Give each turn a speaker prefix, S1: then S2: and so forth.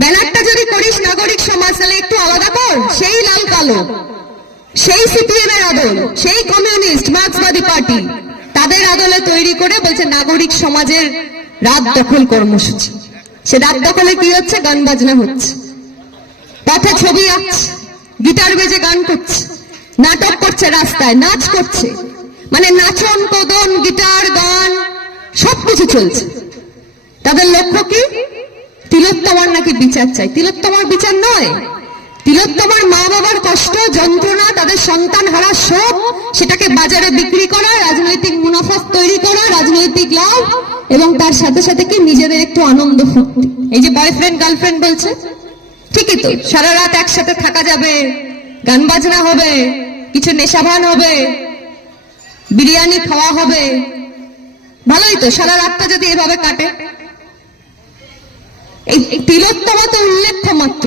S1: ব্যানারটা যদি করিস নাগরিক সমাজ তাহলে একটু আলাদা কর সেই লাল কালো সেই সিপিএম এর আদল সেই কমিউনিস্ট মার্ক্সবাদী পার্টি তাদের আদলে তৈরি করে বলছে নাগরিক সমাজের রাত দখল কর্মসূচি সে রাত দখলে কি হচ্ছে গান বাজনা হচ্ছে পথে ছবি আঁকছে গিটার বেজে গান করছে নাটক করছে রাস্তায় নাচ করছে মানে নাচন কদন গিটার গান সবকিছু চলছে তাদের লক্ষ্য কি নাকি বিচার চাই তিলোত্তমার বিচার নয় তিলোত্তমার মা বাবার কষ্ট যন্ত্রণা তাদের সন্তান হারা শোক সেটাকে বাজারে বিক্রি করা রাজনৈতিক মুনাফা তৈরি করা রাজনৈতিক লাভ এবং তার সাথে সাথে কি নিজেদের একটু আনন্দ ফুটতে এই যে বয়ফ্রেন্ড গার্লফ্রেন্ড বলছে ঠিকই তো সারা রাত একসাথে থাকা যাবে গান বাজনা হবে কিছু নেশাভান হবে বিরিয়ানি খাওয়া হবে ভালোই তো সারা রাতটা যদি এভাবে কাটে এই তিলোত্তমা তো উল্লেখ্য মাত্র